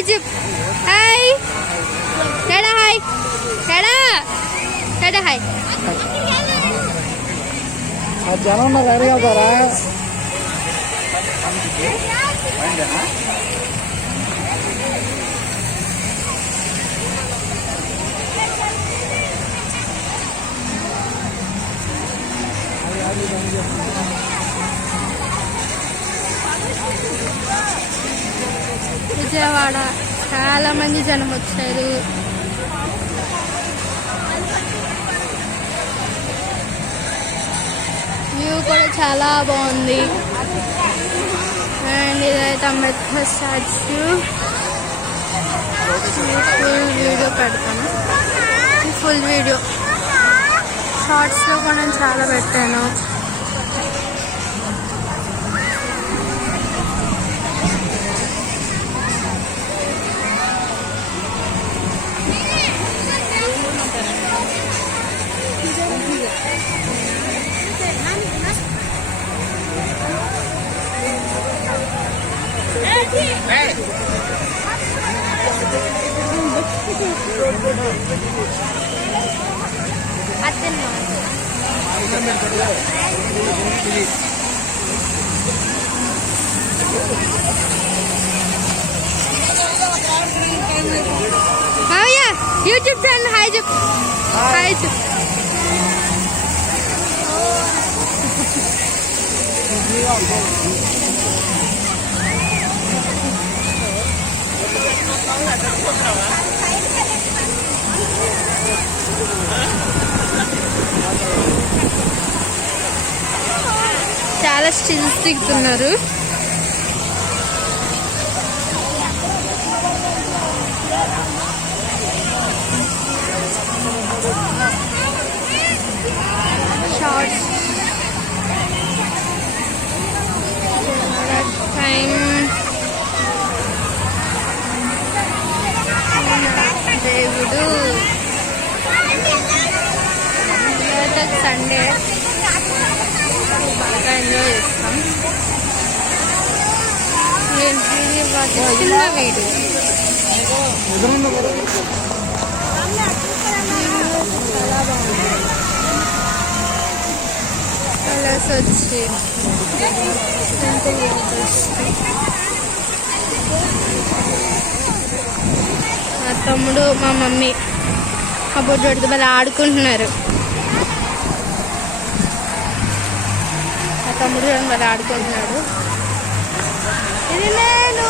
Hi చెప్ hi Tada hi Tada Tada hi జనం ready అవుతారా విజయవాడ చాలా మంది జనం వచ్చారు. వ్యూ కూడా చాలా బాగుంది. అండ్ ఇదైతే అంబేద్కర్ స్టాచ్యూ. ఫుల్ వీడియో పెడతాను. ఫుల్ వీడియో షార్ట్స్లో కూడా నేను చాలా పెట్టాను. యూట్యూబ్ ఛానల్ హాయ్ చెప్ హాయ్ చెప్ చాలా స్టిల్స్ దిగుతున్నారు. షార్ట్స్ టైం దేవుడు సండే బాగా ఎంజాయ్ చేస్తాం. చిన్న వీడియో చాలా బాగుంది. కలర్స్ వచ్చి మా తమ్ముడు మా మమ్మీ మా బొడ్డు వాళ్ళు ఆడుకుంటున్నారు. మా తమ్ముడు వాళ్ళు ఆడుకుంటున్నాడు. ఇది నేను